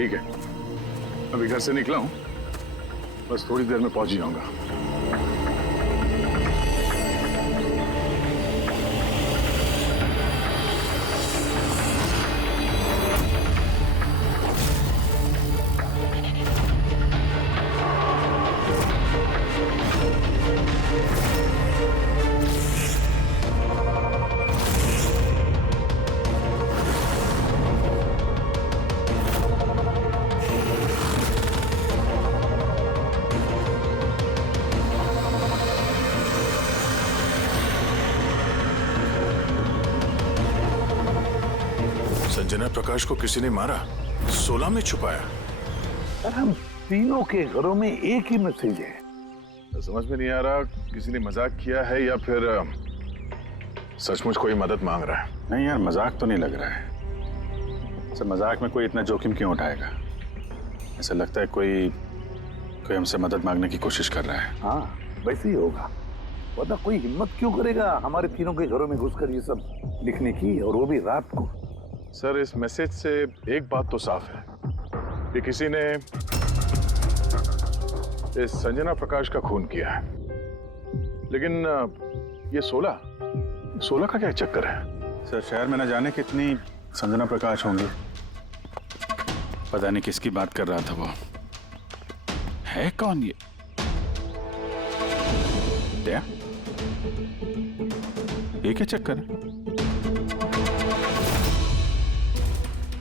ठीक है, अभी घर से निकला हूँ, बस थोड़ी देर में पहुंच जाऊंगा। संजना प्रकाश को किसी ने मारा, 16 में छुपाया। सर हम तीनों के घरों में एक ही मैसेज है। तो समझ में नहीं आ रहा किसी ने मजाक किया है या फिर सचमुच कोई मदद मांग रहा है। नहीं यार, मजाक तो नहीं लग रहा है। सर मजाक में कोई इतना जोखिम क्यों उठाएगा? ऐसा लगता है कोई हमसे मदद मांगने की कोशिश कर रहा है। हाँ वैसे ही होगा, वरना कोई हिम्मत क्यों करेगा हमारे तीनों के घरों में घुसकर ये सब लिखने की, और वो भी रात को। सर इस मैसेज से एक बात तो साफ है कि किसी ने इस संजना प्रकाश का खून किया है, लेकिन ये 16 का क्या चक्कर है? सर शहर में न जाने कितनी संजना प्रकाश होंगी, पता नहीं किसकी बात कर रहा था वो। है कौन ये? क्या ये क्या चक्कर है?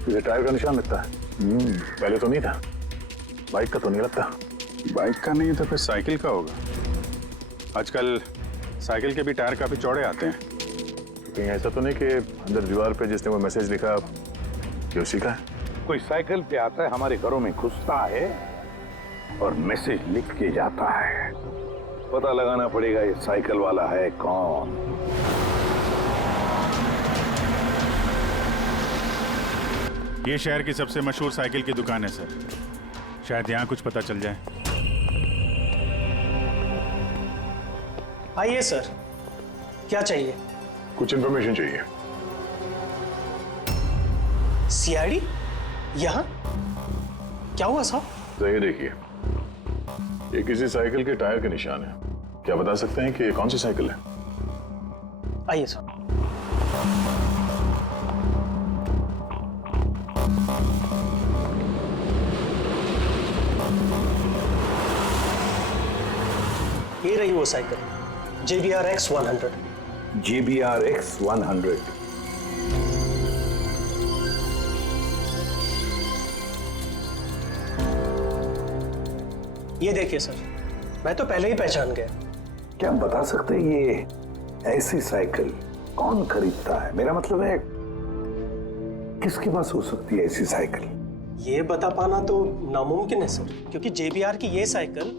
ये टायर का निशान लगता है। पहले तो नहीं था। बाइक का तो नहीं लगता। बाइक का नहीं तो फिर साइकिल का होगा। आजकल साइकिल के भी टायर काफी चौड़े आते हैं। कहीं ऐसा तो नहीं कि अंदर दीवार पे जिसने वो मैसेज लिखा कि उसी का है? कोई साइकिल पे आता है, हमारे घरों में घुसता है और मैसेज लिख के जाता है। पता लगाना पड़ेगा ये साइकिल वाला है कौन। ये शहर की सबसे मशहूर साइकिल की दुकान है सर, शायद यहाँ कुछ पता चल जाए। आइए सर, क्या चाहिए? कुछ इन्फॉर्मेशन चाहिए। सीआईडी यहाँ? क्या हुआ साहब? तो ये देखिए, ये किसी साइकिल के टायर के निशान है। क्या बता सकते हैं कि ये कौन सी साइकिल है? आइए सर। ये रही वो cycle, JBR X100। JBR X100। ये देखिए सर, मैं तो पहले ही पहचान गया। क्या बता सकते हैं ये ऐसी साइकिल कौन खरीदता है? मेरा मतलब है किसके पास हो सकती है ऐसी साइकिल? ये बता पाना तो नामुमकिन है सर, क्योंकि JBR की ये साइकिल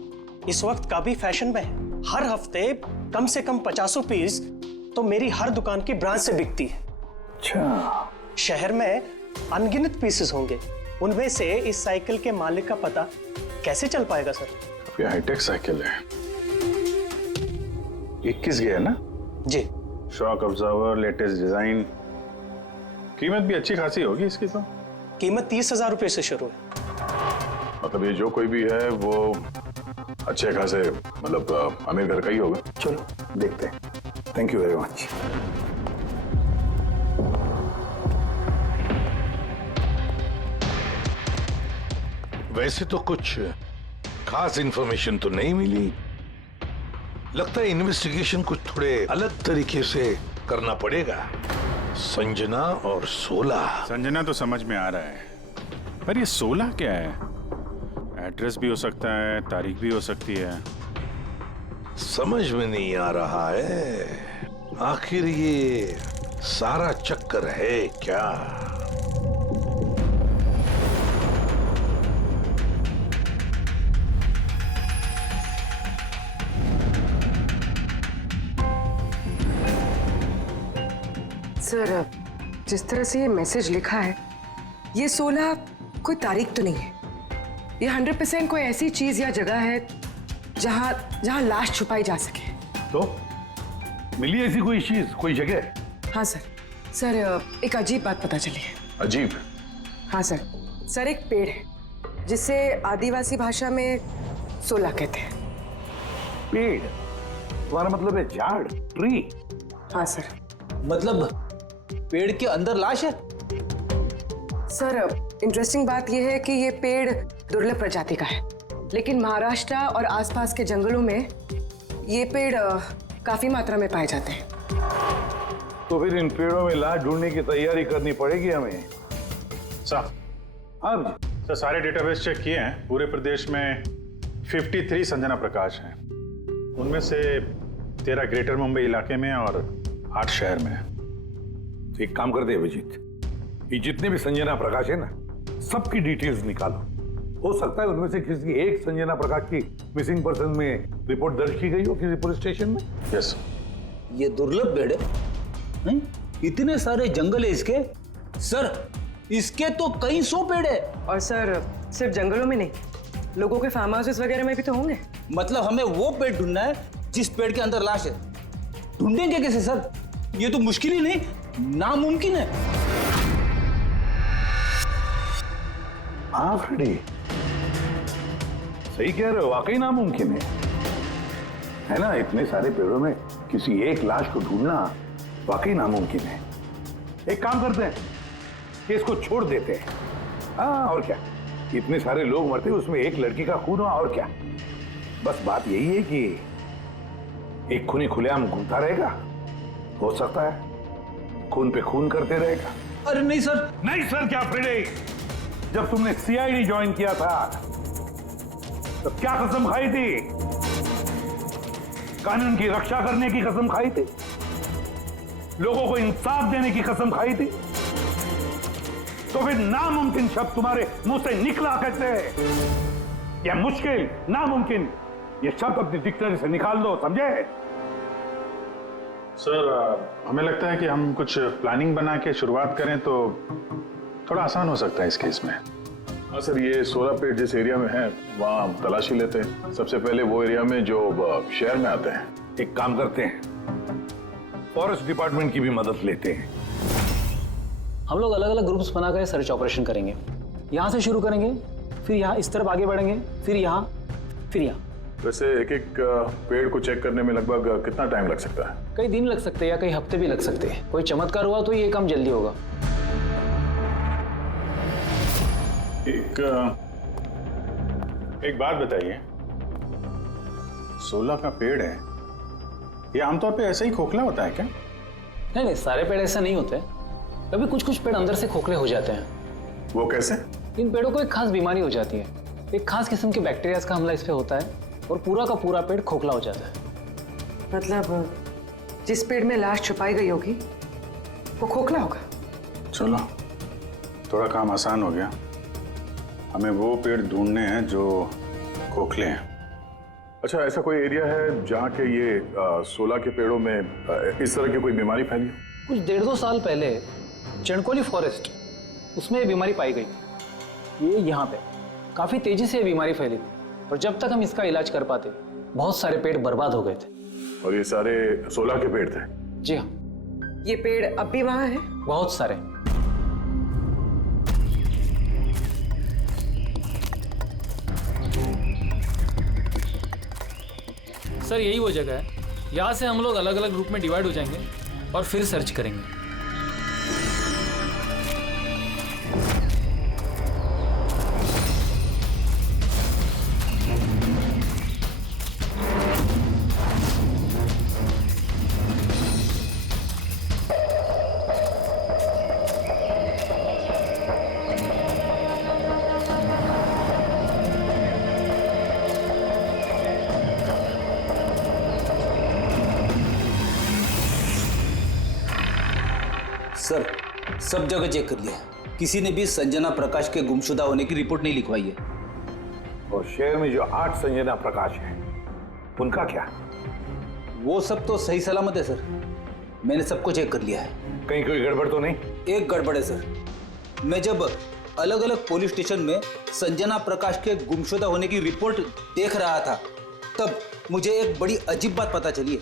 इस वक्त काफी फैशन में है। हर हफ्ते कम से कम 50 पीस तो मेरी हर दुकान की ब्रांच से बिकती है। अच्छा, शहर में अनगिनत पीसेस होंगे, उनमें से इस साइकिल के मालिक का पता कैसे चल पाएगा सर? ये हाईटेक साइकिल है। 21 गया ना जी। शॉक ऑब्जर्वर, लेटेस्ट डिजाइन, कीमत भी अच्छी खासी होगी इसकी तो। कीमत 30,000 रुपए से शुरू है। मतलब ये जो कोई भी है वो अच्छे खासे, मतलब अमीर घर का ही होगा। चलो देखते हैं। Thank you very much. वैसे तो कुछ खास इंफॉर्मेशन तो नहीं मिली। लगता है इन्वेस्टिगेशन कुछ थोड़े अलग तरीके से करना पड़ेगा। संजना और 16। संजना तो समझ में आ रहा है, पर ये 16 क्या है? एड्रेस भी हो सकता है, तारीख भी हो सकती है। समझ में नहीं आ रहा है आखिर ये सारा चक्कर है क्या? सर जिस तरह से ये मैसेज लिखा है, ये 16 कोई तारीख तो नहीं है। ये 100% कोई ऐसी चीज या जगह है जहां लाश छुपाई जा सके। तो मिली ऐसी कोई चीज, कोई जगह? हाँ सर एक अजीब बात पता चली है। अजीब? हाँ सर एक पेड़ है जिसे आदिवासी भाषा में सोला कहते हैं। पेड़ तुम्हारा मतलब है झाड़, ट्री? हाँ सर। मतलब पेड़ के अंदर लाश है? सर, इंटरेस्टिंग बात यह है कि ये पेड़ दुर्लभ प्रजाति का है, लेकिन महाराष्ट्र और आसपास के जंगलों में ये पेड़ काफी मात्रा में पाए जाते हैं। तो फिर इन पेड़ों में लाश ढूंढने की तैयारी करनी पड़ेगी हमें। सर, हाँ सर सारे डेटाबेस चेक किए हैं। पूरे प्रदेश में 53 संजना प्रकाश हैं। उनमें से 13 ग्रेटर मुंबई इलाके में और 8 शहर में है। तो एक काम करते हैं अभिजीत, ये जितने भी संजना प्रकाश है ना, सबकी डिटेल्स निकालो। हो सकता है उनमें से किसी एक संजना प्रकाश की मिसिंग पर्सन में रिपोर्ट दर्ज की गई हो किसी पुलिस स्टेशन में। यस। ये दुर्लभ पेड़ है? हैं? इतने सारे जंगल है इसके? सर, इसके तो कई 100 पेड़ है। और सर, सिर्फ जंगलों में नहीं, लोगों के फार्म हाउसेस वगैरह में भी तो होंगे। मतलब हमें वो पेड़ ढूंढना है जिस पेड़ के अंदर लाश है। ढूंढेंगे कैसे सर? ये तो मुश्किल ही नहीं, नामुमकिन है। हाँ फ्रेडी, सही कह रहे हो, वाकई नामुमकिन है ना? इतने सारे पेड़ों में किसी एक लाश को ढूंढना वाकई नामुमकिन है। एक काम करते हैं कि इसको छोड़ देते हैं। हाँ, और क्या, इतने सारे लोग मरते उसमें एक लड़की का खून हुआ, और क्या। बस बात यही है कि एक खूनी खुलेआम घूमता रहेगा, हो सकता है खून पे खून करते रहेगा। अरे नहीं सर। नहीं सर क्या फ्रेडी? जब तुमने सीआईडी ज्वाइन किया था तो क्या कसम खाई थी? कानून की रक्षा करने की कसम खाई थी, लोगों को इंसाफ देने की कसम खाई थी। तो फिर नामुमकिन शब्द तुम्हारे मुंह से निकला कैसे? या मुश्किल, नामुमकिन, ये शब्द अपनी डिक्शनरी से निकाल दो, समझे? सर, हमें लगता है कि हम कुछ प्लानिंग बना के शुरुआत करें तो थोड़ा आसान हो सकता है इस केस में। हाँ सर, ये 16 पेड़ जिस एरिया में है वहाँ हम तलाशी लेते हैं। सबसे पहले वो एरिया में जो शहर में आते हैं। एक काम करते हैं, फॉरेस्ट डिपार्टमेंट की भी मदद लेते हैं। हम लोग अलग अलग ग्रुप्स बनाकर सर्च ऑपरेशन करेंगे। यहाँ से शुरू करेंगे, फिर यहाँ इस तरफ आगे बढ़ेंगे, फिर यहाँ, फिर यहाँ। वैसे एक एक पेड़ को चेक करने में लगभग कितना टाइम लग सकता है? कई दिन लग सकते हैं या कई हफ्ते भी लग सकते हैं। कोई चमत्कार हुआ तो ये काम जल्दी होगा। एक बात बताइए, 16 का पेड़ है, ये आमतौर पे ऐसा ही खोखला होता है क्या? नहीं नहीं, सारे पेड़ ऐसा नहीं होते। कभी कुछ कुछ पेड़ अंदर से खोखले हो जाते हैं। वो कैसे? इन पेड़ों को एक खास बीमारी हो जाती है। एक खास किस्म के बैक्टीरियाज का हमला इस पे होता है और पूरा का पूरा पेड़ खोखला हो जाता है। मतलब जिस पेड़ में लाश छुपाई गई होगी वो खोखला होगा। चलो, थोड़ा काम आसान हो गया। हमें वो पेड़ ढूंढने हैं जो खोखले हैं। अच्छा, ऐसा कोई एरिया है जहाँ के ये 16 के पेड़ों में इस तरह की कोई बीमारी फैली? कुछ 1.5-2 साल पहले चणकोली फॉरेस्ट, उसमें ये बीमारी पाई गई। ये यहाँ पे काफी तेजी से ये बीमारी फैली थी और जब तक हम इसका इलाज कर पाते बहुत सारे पेड़ बर्बाद हो गए थे। और ये सारे 16 के पेड़ थे? जी हाँ। ये पेड़ अब भी वहां है? बहुत सारे। सर, यही वो जगह है। यहाँ से हम लोग अलग अलग ग्रुप में डिवाइड हो जाएंगे और फिर सर्च करेंगे। सर, सब जगह चेक कर लिया, किसी ने भी संजना प्रकाश के गुमशुदा होने की रिपोर्ट नहीं लिखवाई है। और शहर में जो 8 संजना प्रकाश हैं, उनका क्या? वो सब तो सही सलामत है सर। मैंने सबको चेक कर लिया है। कहीं कोई गड़बड़ तो नहीं? एक गड़बड़ है सर। मैं जब अलग अलग पुलिस स्टेशन में संजना प्रकाश के गुमशुदा होने की रिपोर्ट देख रहा था तब मुझे एक बड़ी अजीब बात पता चली है।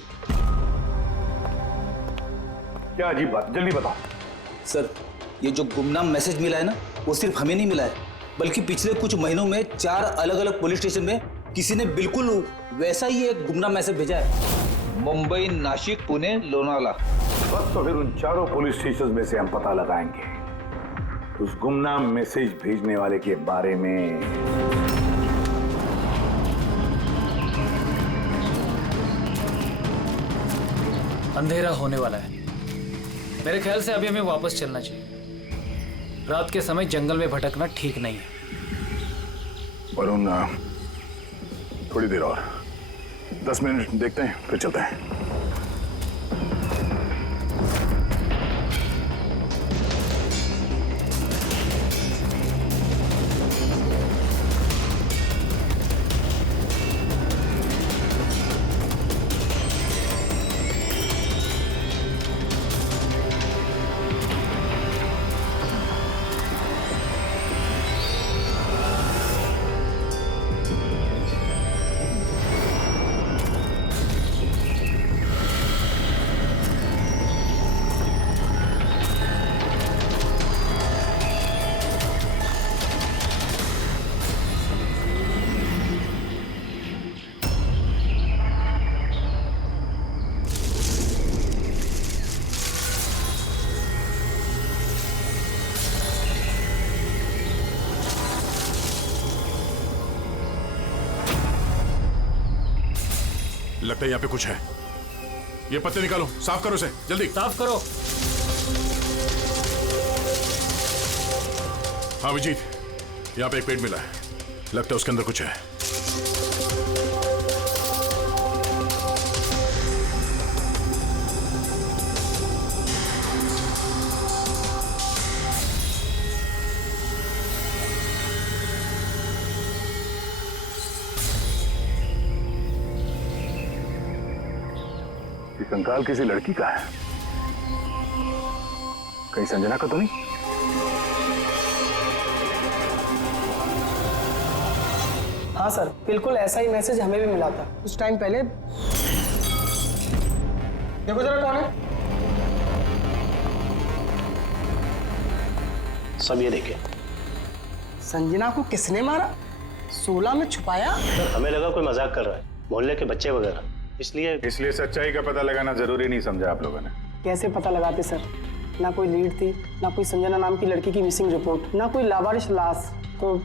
क्या अजीब बात? जल्दी बताओ। सर, ये जो गुमनाम मैसेज मिला है ना, वो सिर्फ हमें नहीं मिला है, बल्कि पिछले कुछ महीनों में 4 अलग अलग पुलिस स्टेशन में किसी ने बिल्कुल वैसा ही एक गुमनाम मैसेज भेजा है। मुंबई, नासिक, पुणे, लोनावाला। बस तो फिर उन चारों पुलिस स्टेशन में से हम पता लगाएंगे उस गुमनाम मैसेज भेजने वाले के बारे में। अंधेरा होने वाला है। मेरे ख्याल से अभी हमें वापस चलना चाहिए। रात के समय जंगल में भटकना ठीक नहीं है। वरुण, थोड़ी देर और 10 मिनट देखते हैं, फिर चलते हैं। लगता है यहाँ पे कुछ है। ये पत्ते निकालो, साफ करो इसे, जल्दी साफ करो। हाँ विजीत, यहाँ पे एक पेड़ मिला है, लगता है उसके अंदर कुछ है। ये कंकाल किसी लड़की का है, कहीं संजना का तो नहीं? हाँ सर, बिल्कुल ऐसा ही मैसेज हमें भी मिला था कुछ टाइम पहले। देखो जरा कौन है। सब ये देखे। संजना को किसने मारा? 16 में छुपाया? सर हमें लगा कोई मजाक कर रहा है, मोहल्ले के बच्चे वगैरह, इसलिए सच्चाई का पता लगाना जरूरी नहीं समझा आप लोगों ने। कैसे पता लगाते सर? ना कोई लीड थी, ना कोई संजना नाम की लड़की की मिसिंग रिपोर्ट, ना कोई लावारिश लाश, तो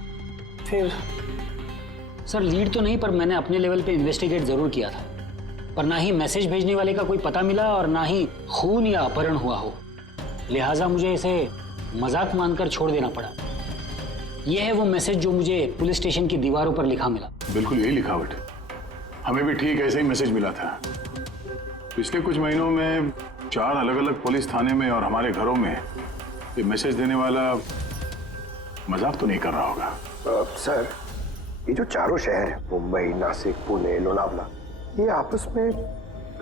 फिर सर लीड तो नहीं, पर मैंने अपने लेवल पे इन्वेस्टिगेट जरूर किया था, पर ना ही मैसेज भेजने वाले का कोई पता मिला और ना ही खून या अपहरण हुआ हो। लिहाजा मुझे इसे मजाक मानकर छोड़ देना पड़ा। यह है वो मैसेज जो मुझे पुलिस स्टेशन की दीवारों पर लिखा मिला। बिल्कुल यही लिखावट, हमें भी ठीक ऐसे ही मैसेज मिला था। पिछले कुछ महीनों में 4 अलग अलग पुलिस थाने में और हमारे घरों में ये मैसेज देने वाला मजाक तो नहीं कर रहा होगा। सर, ये जो चारों शहर हैं, मुंबई, नासिक, पुणे, लोनावला, ये आपस में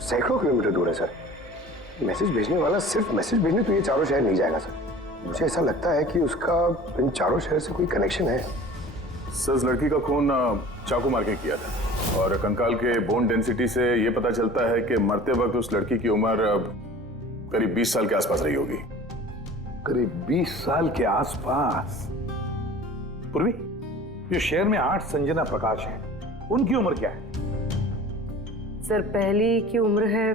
सैकड़ों किलोमीटर दूर है सर। मैसेज भेजने वाला सिर्फ मैसेज भेजने तो ये चारों शहर नहीं जाएगा सर। मुझे ऐसा लगता है कि उसका इन चारों शहर से कोई कनेक्शन है। सर, लड़की का खून चाकू मार के किया था और कंकाल के बोन डेंसिटी से ये पता चलता है कि मरते वक्त उस लड़की की उम्र करीब 20 साल के आसपास रही होगी। करीब 20 साल के आसपास। पूर्वी, जो शहर में 8 संजना प्रकाश हैं, उनकी उम्र क्या है? सर, पहली की उम्र है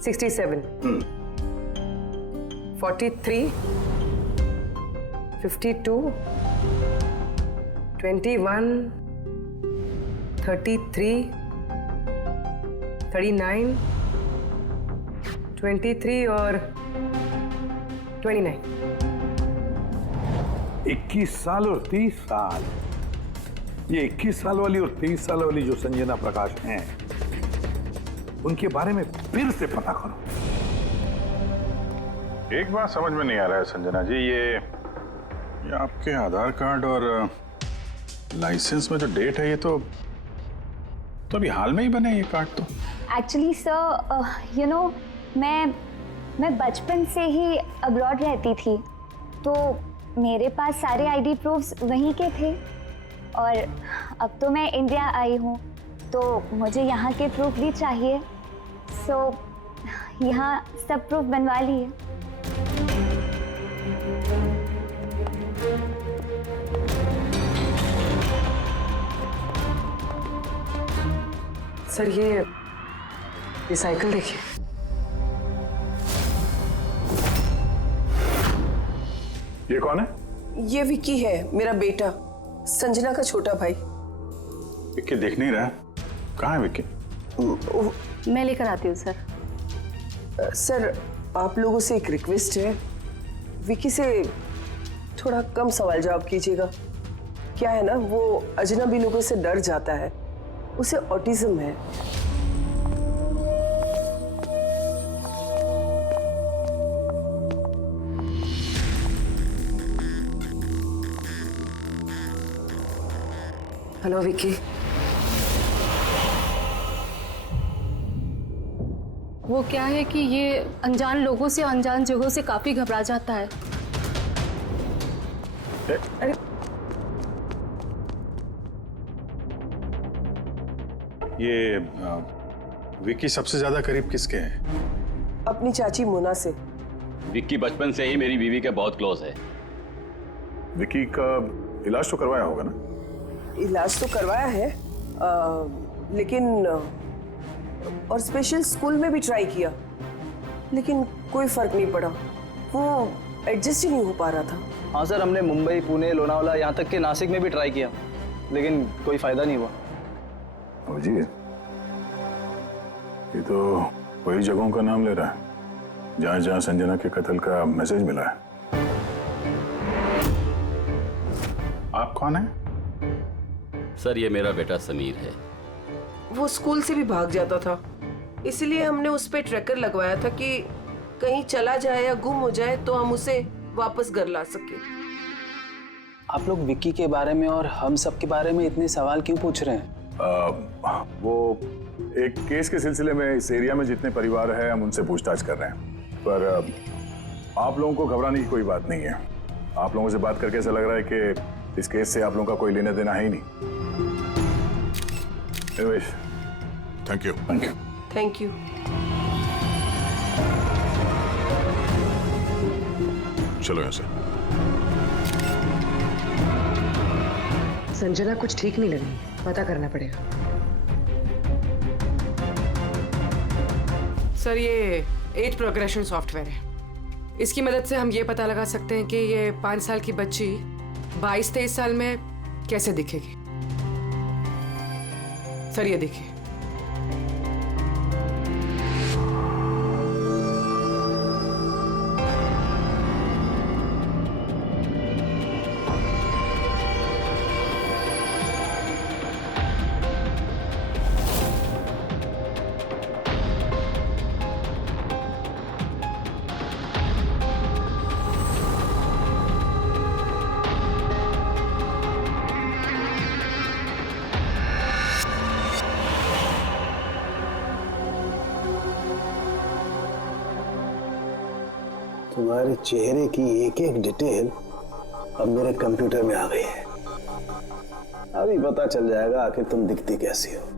67, 43, 52, 21, 33, 39, 23 और 29। 21 साल और 30 साल। ये 21 साल वाली और 30 साल वाली जो संजना प्रकाश हैं, उनके बारे में फिर से पता करो। एक बात समझ में नहीं आ रहा है संजना जी, ये आपके आधार कार्ड और लाइसेंस में जो डेट है, ये तो अभी हाल में ही बने ये कार्ड तो। एक्चुअली सर, यू नो, मैं बचपन से ही अब्रॉड रहती थी, तो मेरे पास सारे आईडी प्रूफ्स वहीं के थे और अब तो मैं इंडिया आई हूँ, तो मुझे यहाँ के प्रूफ भी चाहिए। सो यहाँ सब प्रूफ बनवा लिए। सर ये साइकिल देखिए। ये कौन है? ये विक्की है, मेरा बेटा, संजना का छोटा भाई। विक्की दिख नहीं रहा। कहाँ है विक्की? मैं लेकर आती हूँ सर। सर आप लोगों से एक रिक्वेस्ट है, विक्की से थोड़ा कम सवाल जवाब कीजिएगा। क्या है ना, वो अजनबी लोगों से डर जाता है, उसे ऑटिज्म है। हेलो विक्की। वो क्या है कि ये अनजान लोगों से, अनजान जगहों से काफी घबरा जाता है। अरे ये विक्की सबसे ज्यादा करीब किसके हैं? अपनी चाची मोना से। विक्की बचपन से ही मेरी बीवी के बहुत क्लोज है। विक्की का इलाज तो करवाया होगा ना? इलाज तो करवाया है, लेकिन और स्पेशल स्कूल में भी ट्राई किया, लेकिन कोई फर्क नहीं पड़ा। वो एडजस्ट ही नहीं हो पा रहा था। हाँ सर, हमने मुंबई, पुणे, लोनावाला, यहाँ तक के नासिक में भी ट्राई किया, लेकिन कोई फायदा नहीं हुआ। अभिजीत, ये तो वही जगहों का नाम ले रहा है जहां जहां संजना के कत्ल का मैसेज मिला है। आप कौन है? सर ये मेरा बेटा समीर है। वो स्कूल से भी भाग जाता था, इसलिए हमने उस पे ट्रैकर लगवाया था कि कहीं चला जाए या गुम हो जाए तो हम उसे वापस घर ला सके। आप लोग विक्की के बारे में और हम सब के बारे में इतने सवाल क्यों पूछ रहे हैं? वो एक केस के सिलसिले में इस एरिया में जितने परिवार हैं हम उनसे पूछताछ कर रहे हैं, पर आप लोगों को घबराने की कोई बात नहीं है। आप लोगों से बात करके ऐसा लग रहा है कि इस केस से आप लोगों का कोई लेना देना है ही नहीं। Thank you. Thank you. Thank you. चलो यहाँ से। संजना कुछ ठीक नहीं लग रही, पता करना पड़ेगा। सर ये एज प्रोग्रेशन सॉफ्टवेयर है, इसकी मदद से हम ये पता लगा सकते हैं कि ये 5 साल की बच्ची 22-23 साल में कैसे दिखेगी। सर ये देखिए। तुम्हारे चेहरे की एक एक डिटेल अब मेरे कंप्यूटर में आ गई है। अभी पता चल जाएगा आखिर तुम दिखती कैसी हो।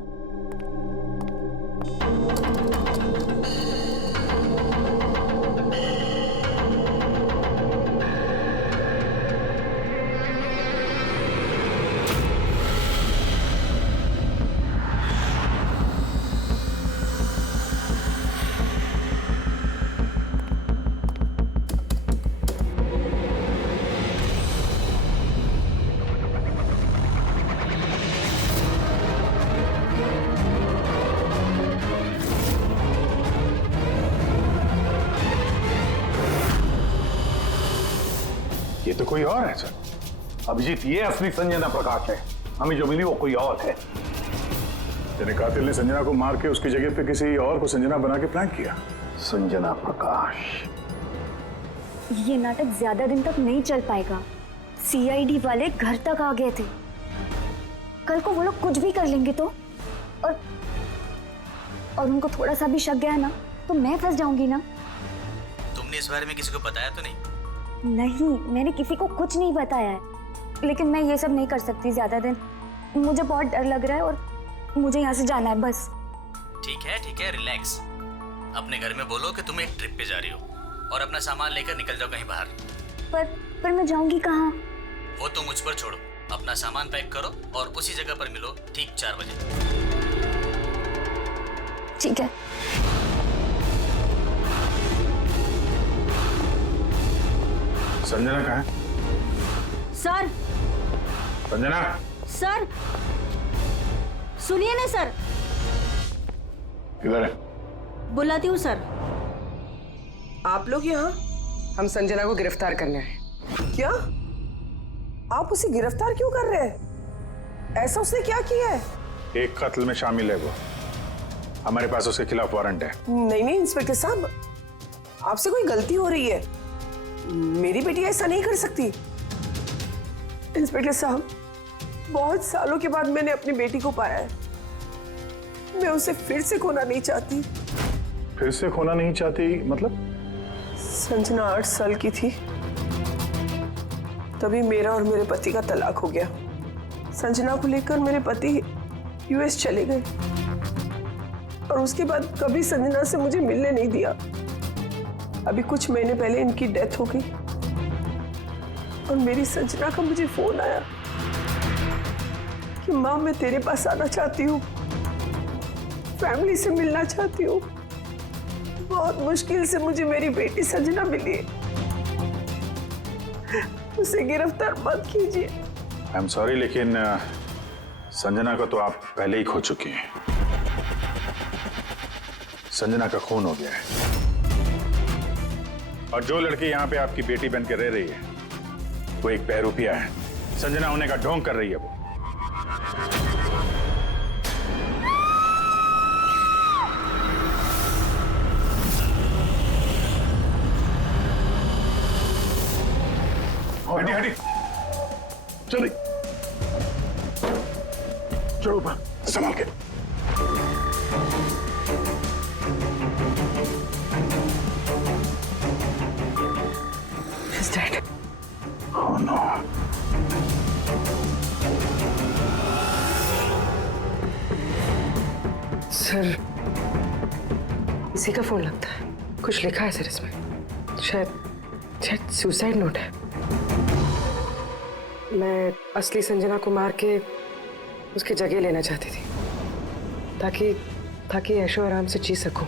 ये तो कोई और है सर। अभिजीत, ये असली संजना प्रकाश है। हमें जो मिली वो कोई और है। तेरे कातिल ने संजना को मार के उसकी जगह पे किसी और को संजना बना के प्लान किया। संजना प्रकाश। ये नाटक ज्यादा दिन तक नहीं चल पाएगा। सीआईडी वाले घर तक आ गए थे। कल को वो लोग कुछ भी कर लेंगे तो, और उनको थोड़ा सा भी शक गया ना तो मैं फंस जाऊंगी ना। तुमने इस बारे में किसी को बताया तो नहीं? नहीं, मैंने किसी को कुछ नहीं बताया है, लेकिन मैं ये सब नहीं कर सकती ज्यादा दिन। मुझे बहुत डर लग रहा है और मुझे यहाँ से जाना है बस। ठीक है, रिलैक्स। अपने घर में बोलो कि तुम एक ट्रिप पे जा रही हो और अपना सामान लेकर निकल जाओ कहीं बाहर। पर मैं जाऊंगी कहाँ? वो तो मुझ पर छोड़ो। अपना सामान पैक करो और उसी जगह पर मिलो ठीक 4 बजे। ठीक है। संजना कहाँ है? सर संजना, सर सुनिए ना सर। किधर है? बुलाती हूँ सर। आप लोग यहाँ? हम संजना को गिरफ्तार करने आए। क्या? आप उसे गिरफ्तार क्यों कर रहे हैं? ऐसा उसने क्या किया है? एक कत्ल में शामिल है वो। हमारे पास उसके खिलाफ वारंट है। नहीं नहीं इंस्पेक्टर साहब, आपसे कोई गलती हो रही है। मेरी बेटी ऐसा नहीं कर सकती। इंस्पेक्टर साहब, बहुत सालों के बाद मैंने अपनी बेटी को पाया है। मैं उसे फिर से खोना नहीं चाहती। फिर से खोना नहीं चाहती मतलब? संजना 8 साल की थी, तभी मेरा और मेरे पति का तलाक हो गया। संजना को लेकर मेरे पति यूएस चले गए और उसके बाद कभी संजना से मुझे मिलने नहीं दिया। अभी कुछ महीने पहले इनकी डेथ हो गई और मेरी संजना का मुझे फोन आया कि माँ मैं तेरे पास आना चाहती हूँ, फैमिली से मिलना चाहती हूँ। बहुत मुश्किल से मुझे मेरी बेटी संजना मिली है। उसे गिरफ्तार मत कीजिए। आई एम सॉरी, लेकिन संजना को तो आप पहले ही खो चुकी हैं। संजना का खून हो गया है और जो लड़की यहाँ पे आपकी बेटी बन के रह रही है वो एक बहरूपिया है। संजना होने का ढोंग कर रही है वो। हटी हटी, चलिए चलो ऊपर, संभाल के। He's dead. Oh no. Sir, इसी का फोन लगता है। कुछ लिखा है सर इसमें। शायद सुसाइड नोट है। मैं असली संजना को मार के उसकी जगह लेना चाहती थी ताकि ऐशो आराम से जी सकूं।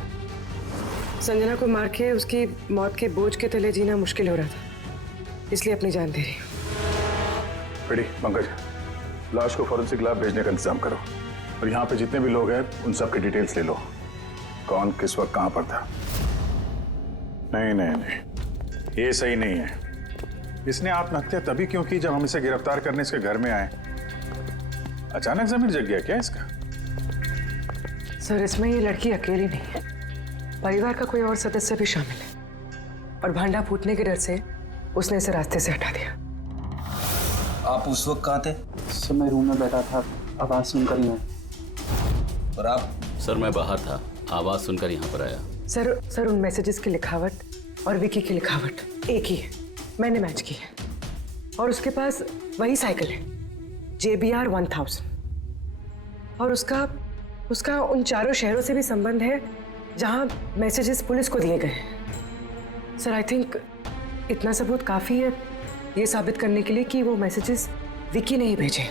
संजना को मार के उसकी मौत के बोझ के तले जीना मुश्किल हो रहा था, इसलिए अपनी जान दे रही हूँ। रेडी पंकज, लाश को फॉरेंसिक लैब भेजने का इंतजाम करो और यहाँ पे जितने भी लोग हैं उन सब की डिटेल्स ले लो। कौन किस वक्त कहाँ पर था। नहीं नहीं नहीं, ये सही नहीं है। इसने आत्महत्या तभी क्यों की जब हम इसे गिरफ्तार करने इसके घर में आए। अचानक जमीन जग गया क्या इसका? सर, इसमें ये लड़की अकेली नहीं है, परिवार का कोई और सदस्य भी शामिल है और भांडा फूटने के डर से उसने इसे रास्ते से हटा दिया। आप उस वक्त कहाँ थे? सर मैं रूम में बैठा था, आवाज सुनकर ही मैं। और आप? सर मैं बाहर था, आवाज सुनकर यहाँ पर आया। सर उन मैसेजेस की लिखावट और विकी की लिखावट एक ही है, मैंने मैच की है। और उसके पास वही साइकिल है JBR 1000 और उसका उन चारों शहरों से भी संबंध है जहां मैसेजेस पुलिस को दिए गए हैं। सर आई थिंक इतना सबूत काफी है ये साबित करने के लिए कि वो मैसेजेस विकी ने ही भेजे।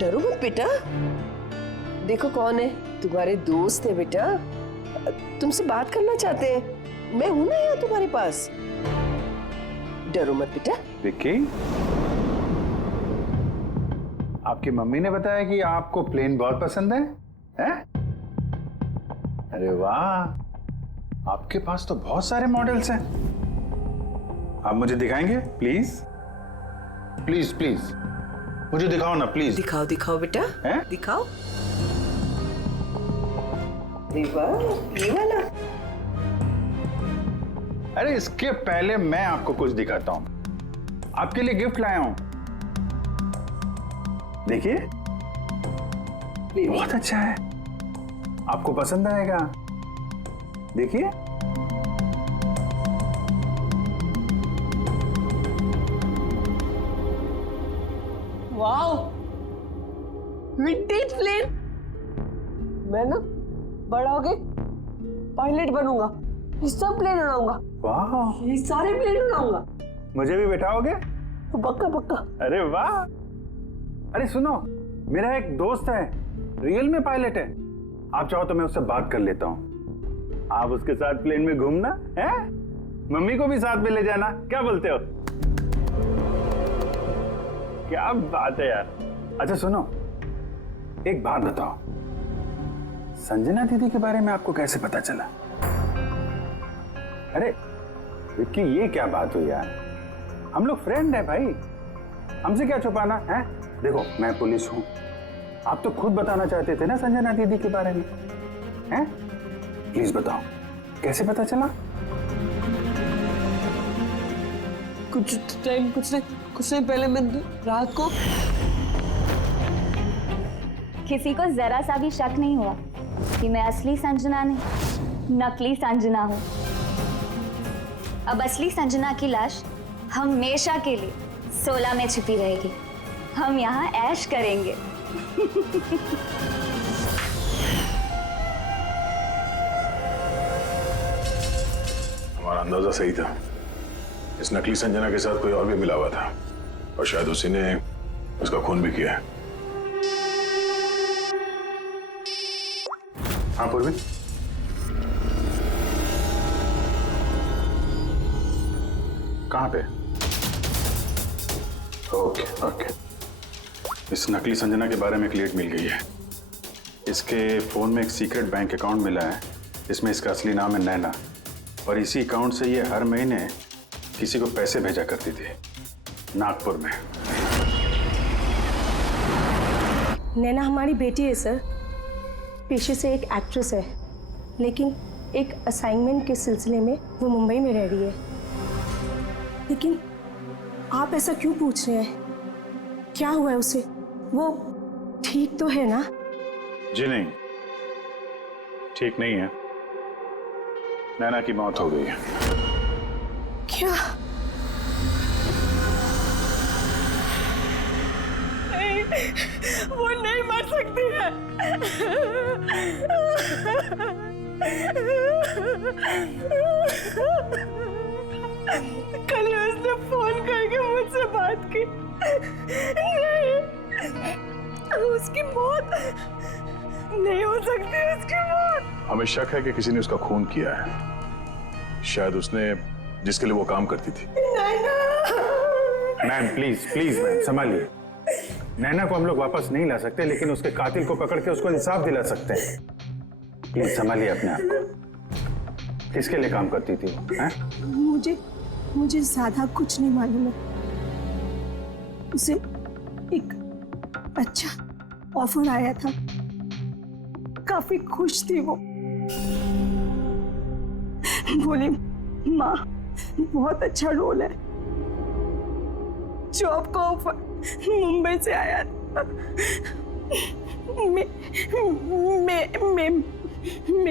डरो मत बेटा, देखो कौन है, तुम्हारे दोस्त है बेटा, तुमसे बात करना चाहते हैं। मैं हूं ना यहाँ तुम्हारे पास, डरो मत बेटा। विक्की, आपकी मम्मी ने बताया कि आपको प्लेन बहुत पसंद है, हैं? अरे वाह, आपके पास तो बहुत सारे मॉडल्स हैं। आप मुझे दिखाएंगे प्लीज? प्लीज प्लीज मुझे दिखाओ ना प्लीज। दिखाओ दिखाओ बेटा, हैं? दिखाओ। ये वाला। अरे इसके पहले मैं आपको कुछ दिखाता हूं। आपके लिए गिफ्ट लाया हूं, देखिए। बहुत अच्छा है, आपको पसंद आएगा, देखिए। Wow, vintage plane. मैं ना बड़ा होके पायलट बनूंगा, ये सब प्लेन उड़ाऊंगा। वाह, ये सारे प्लेन उड़ाऊंगा। मुझे भी बैठाओगे? पक्का पक्का। अरे वाह। अरे सुनो, मेरा एक दोस्त है, रियल में पायलट है। आप चाहो तो मैं उससे बात कर लेता हूँ। आप उसके साथ प्लेन में घूमना है, मम्मी को भी साथ में ले जाना, क्या बोलते हो? क्या बात है यार। अच्छा सुनो, एक बात बताओ, संजना दीदी के बारे में आपको कैसे पता चला? अरे विक्की, ये क्या बात हुई यार? हम लोग फ्रेंड है भाई, हमसे क्या छुपाना है? देखो मैं पुलिस हूं, आप तो खुद बताना चाहते थे ना संजना दीदी के बारे में, हैं? प्लीज बताओ, कैसे पता चला? कुछ नहीं पहले मैं रात को किसी को जरा सा भी शक नहीं हुआ कि मैं असली संजना नहीं, नकली संजना हूँ। अब असली संजना की लाश हमेशा के लिए 16 में छिपी रहेगी। हम यहाँ ऐश करेंगे। हमारा अंदाजा सही था, इस नकली संजना के साथ कोई और भी मिला हुआ था और शायद उसी ने उसका खून भी किया है। हाँ पूर्वी, कहाँ पे? ओके ओके, इस नकली संजना के बारे में एक लीड मिल गई है। इसके फोन में एक सीक्रेट बैंक अकाउंट मिला है, इसमें इसका असली नाम है नैना, और इसी अकाउंट से ये हर महीने किसी को पैसे भेजा करती थी नागपुर में। नैना हमारी बेटी है सर, पेशे से एक एक्ट्रेस है, लेकिन एक असाइनमेंट के सिलसिले में वो मुंबई में रह रही है। लेकिन आप ऐसा क्यों पूछ रहे हैं? क्या हुआ है उसे? वो ठीक तो है ना? जी नहीं, ठीक नहीं है। नैना की मौत हो गई है। क्या? नहीं, वो नहीं मर सकती है। कल उसने फोन करके मुझसे बात की। नहीं, उसकी मौत नहीं हो सकती, उसकी मौत। हमें शक है कि किसी ने उसका खून किया है, शायद उसने जिसके लिए वो काम करती थी। मैम प्लीज प्लीज मैम संभालिए। नैना को हम लोग वापस नहीं ला सकते, लेकिन उसके कातिल को पकड़ के उसको इंसाफ दिला सकते हैं। प्लीज संभालिए अपने आप को। किसके लिए काम करती थी वो? मुझे ज्यादा कुछ नहीं मालूम है। उसे एक अच्छा ऑफर आया था, काफी खुश थी वो। बोली माँ बहुत अच्छा रोल है। जॉब का ऑफर मुंबई से आया था।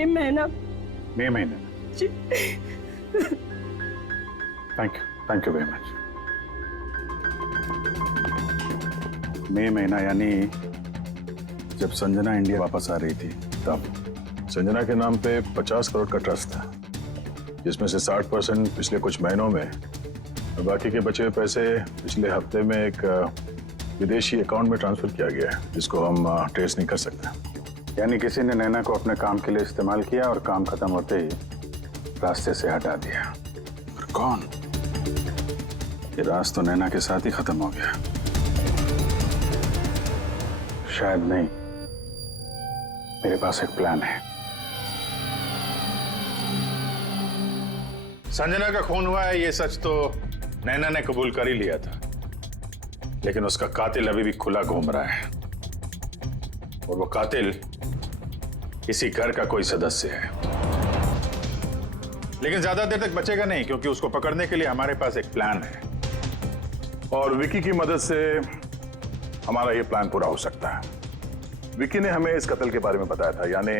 महीना। Thank you very much. मई महीना यानी जब संजना इंडिया वापस आ रही थी तब। संजना के नाम पे 50 करोड़ का ट्रस्ट था, जिसमें से 60% पिछले कुछ महीनों में और बाकी के बचे हुए पैसे पिछले हफ्ते में एक विदेशी अकाउंट में ट्रांसफर किया गया है, जिसको हम ट्रेस नहीं कर सकते। यानी किसी ने नैना को अपने काम के लिए इस्तेमाल किया और काम खत्म होते ही रास्ते से हटा दिया। पर कौन? ये राज तो नैना के साथ ही खत्म हो गया। शायद नहीं, मेरे पास एक प्लान है। संजना का खून हुआ है, ये सच तो नैना ने कबूल कर ही लिया था, लेकिन उसका कातिल अभी भी खुला घूम रहा है, और वो कातिल इसी घर का कोई सदस्य है। लेकिन ज्यादा देर तक बचेगा नहीं, क्योंकि उसको पकड़ने के लिए हमारे पास एक प्लान है, और विकी की मदद से हमारा ये प्लान पूरा हो सकता है। विकी ने हमें इस कत्ल के बारे में बताया था, यानी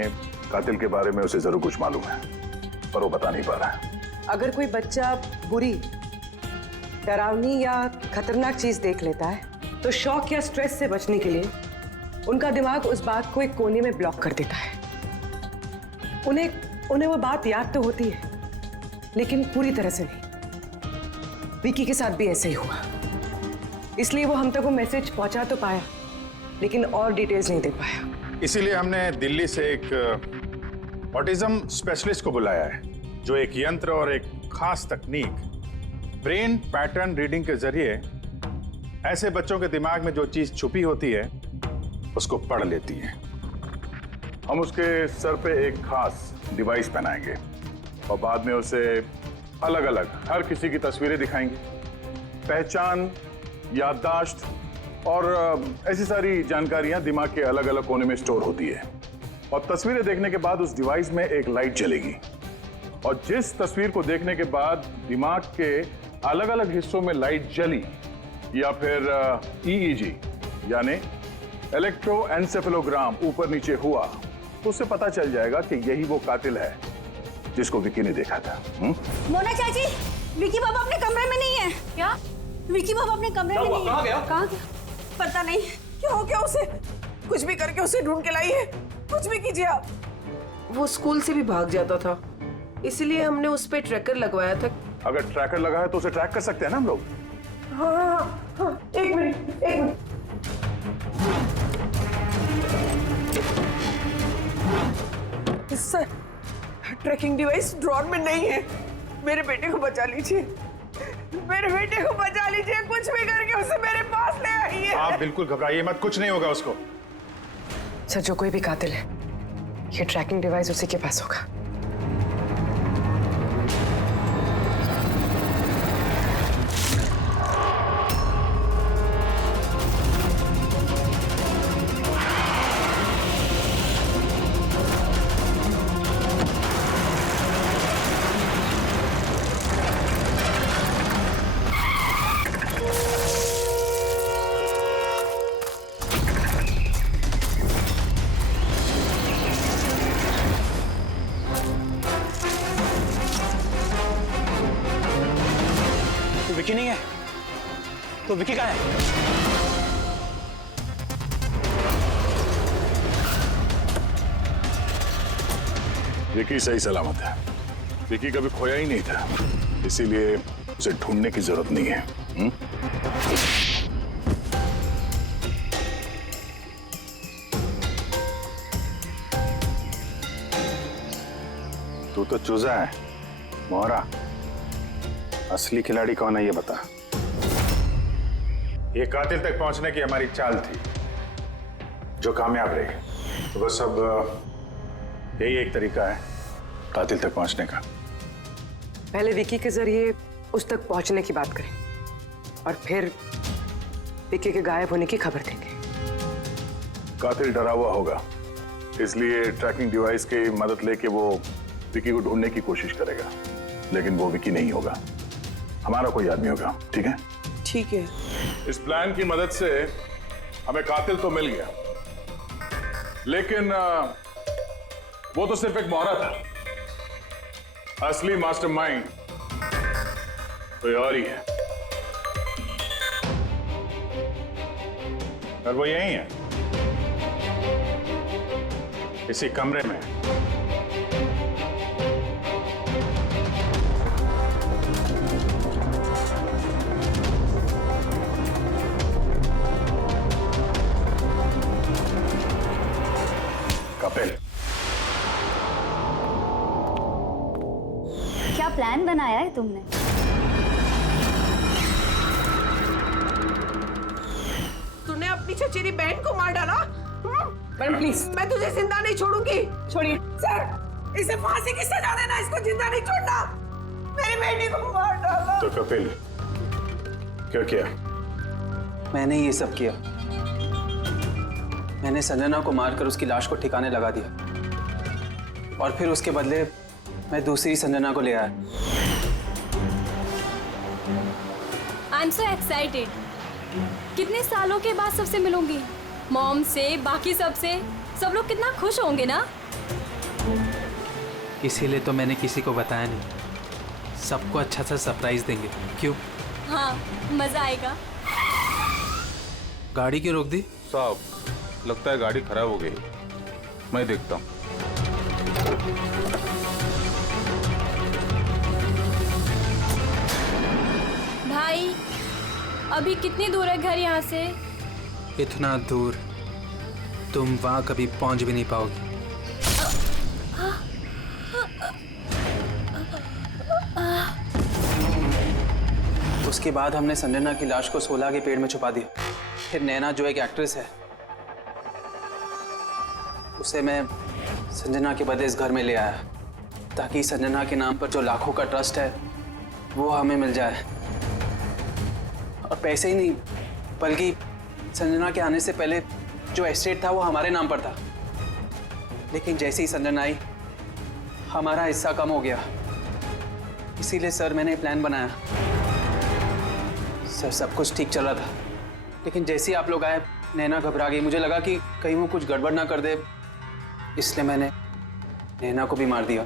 कातिल के बारे में उसे जरूर कुछ मालूम है, पर वो बता नहीं पा रहा है। अगर कोई बच्चा बुरी, डरावनी या खतरनाक चीज देख लेता है, तो शॉक या स्ट्रेस से बचने के लिए उनका दिमाग उस बात को एक कोने में ब्लॉक कर देता है। उन्हें वो बात याद तो होती है, लेकिन पूरी तरह से नहीं। विकी के साथ भी ऐसा ही हुआ, इसलिए वो हम तक वो मैसेज पहुंचा तो पाया, लेकिन और डिटेल्स नहीं दे पाया। इसीलिए हमने दिल्ली से एक ऑटिज्म स्पेशलिस्ट को बुलाया है, जो एक यंत्र और एक खास तकनीक ब्रेन पैटर्न रीडिंग के जरिए ऐसे बच्चों के दिमाग में जो चीज छुपी होती है उसको पढ़ लेती है। हम उसके सर पे एक खास डिवाइस पहनाएंगे और बाद में उसे अलग अलग हर किसी की तस्वीरें दिखाएंगे। पहचान, याददाश्त और ऐसी सारी जानकारियां दिमाग के अलग अलग कोने में स्टोर होती है। और तस्वीरें देखने के बाद उस डिवाइस में एक लाइट जलेगी और जिस तस्वीर को देखने के बाद दिमाग के अलग अलग हिस्सों में लाइट जली या फिर EEG यानी इलेक्ट्रोएन्सेफेलोग्राम ऊपर नीचे हुआ, तो उससे पता चल जाएगा कि यही वो कातिल है जिसको विकी ने देखा था। मोना चाची, विकी बाबा अपने कमरे में नहीं है। क्या? विकी बाबा अपने कमरे में नहीं है। कहाँ गया? कहाँ गया? पता नहीं क्या हो गया उसे। कुछ भी करके उसे ढूंढ के लाइए, कुछ भी कीजिए आप। वो स्कूल से भी भाग जाता था, इसलिए हमने उस पे ट्रैकर लगवाया था। अगर ट्रैकर लगा है तो उसे ट्रैक कर सकते हैं ना हम लोग। हाँ, एक minute. Sir, tracking device drawer में नहीं है। मेरे बेटे को बचा लीजिए, मेरे बेटे को बचा लीजिए। कुछ भी करके उसे मेरे पास ले आइए। आप बिल्कुल घबराइए मत, कुछ नहीं होगा उसको। सर, जो कोई भी कातिल है, ये ट्रैकिंग डिवाइस उसी के पास होगा। विकी नहीं है तो विकी कहाँ है? विकी सही सलामत है। विकी कभी खोया ही नहीं था, इसीलिए उसे ढूंढने की जरूरत नहीं है। तू तो चूजा है मोहरा, असली खिलाड़ी कौन है ये बता। ये कातिल तक पहुंचने की हमारी चाल थी जो कामयाब रही। तो बस अब यही एक तरीका है कातिल तक पहुंचने का। पहले विकी के जरिए उस तक पहुंचने की बात करें और फिर विकी के गायब होने की खबर देंगे। कातिल डरा हुआ होगा, इसलिए ट्रैकिंग डिवाइस की मदद लेके वो विकी को ढूंढने की कोशिश करेगा, लेकिन वो विकी नहीं होगा, हमारा कोई आदमी होगा। ठीक है? ठीक है। इस प्लान की मदद से हमें कातिल तो मिल गया, लेकिन वो तो सिर्फ एक मोहरा था। असली मास्टरमाइंड कोई और ही है, और वो यही है, इसी कमरे में। कपिल, क्या प्लान बनाया है तुमने? तूने अपनी चचेरी बहन को मार डाला? मैडम प्लीज, मैं तुझे जिंदा नहीं छोड़ूंगी। छोड़िए सर, इसे फांसी की सजा देना, इसको जिंदा नहीं छोड़ना। मेरी बेटी को मार डाला। तो कपिल क्या किया? मैंने ये सब किया। मैंने संजना को मारकर उसकी लाश को ठिकाने लगा दिया और फिर उसके बदले मैं दूसरी संजना को ले आया। I am so excited. कितने सालों के बाद सबसे मिलूंगी, मॉम से, बाकी सबसे। सब लोग कितना खुश होंगे ना। इसीलिए तो मैंने किसी को बताया नहीं। सबको अच्छा सा सरप्राइज देंगे। क्यों? हाँ, मजा आएगा। गाड़ी क्यों रोक दी? साहब, लगता है गाड़ी खराब हो गई। मैं देखता हूँ। भाई अभी कितनी दूर है घर यहाँ से? इतना दूर तुम वहां कभी पहुंच भी नहीं पाओगी। उसके बाद हमने संजना की लाश को सोलह के पेड़ में छुपा दिया। फिर नैना जो एक एक्ट्रेस है, उसे मैं संजना के बदले इस घर में ले आया ताकि संजना के नाम पर जो लाखों का ट्रस्ट है वो हमें मिल जाए। और पैसे ही नहीं बल्कि संजना के आने से पहले जो एस्टेट था वो हमारे नाम पर था। लेकिन जैसे ही संजना आई हमारा हिस्सा कम हो गया। इसीलिए सर मैंने प्लान बनाया। सर सब कुछ ठीक चल रहा था, लेकिन जैसे ही आप लोग आए नैना घबरा गई। मुझे लगा कि कहीं वो कुछ गड़बड़ ना कर दे, इसलिए मैंने नैना को भी मार दिया।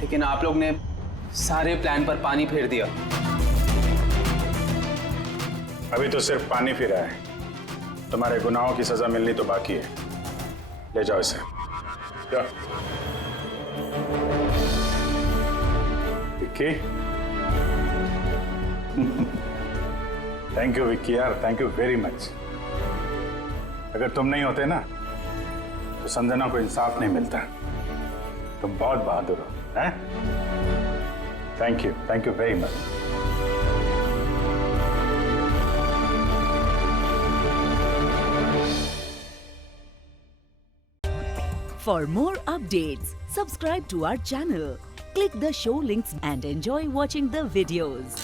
लेकिन आप लोग ने सारे प्लान पर पानी फेर दिया। अभी तो सिर्फ पानी फिरा है। तुम्हारे गुनाहों की सजा मिलनी तो बाकी है। ले जाओ इसे। जाओ। विक्की। थैंक यू विक्की यार, थैंक यू वेरी मच। अगर तुम नहीं होते ना तो संजना को इंसाफ नहीं मिलता। तुम बहुत बहादुर हो, हैं? Thank you very much. For more updates, subscribe to our channel, click the show links and enjoy watching the videos.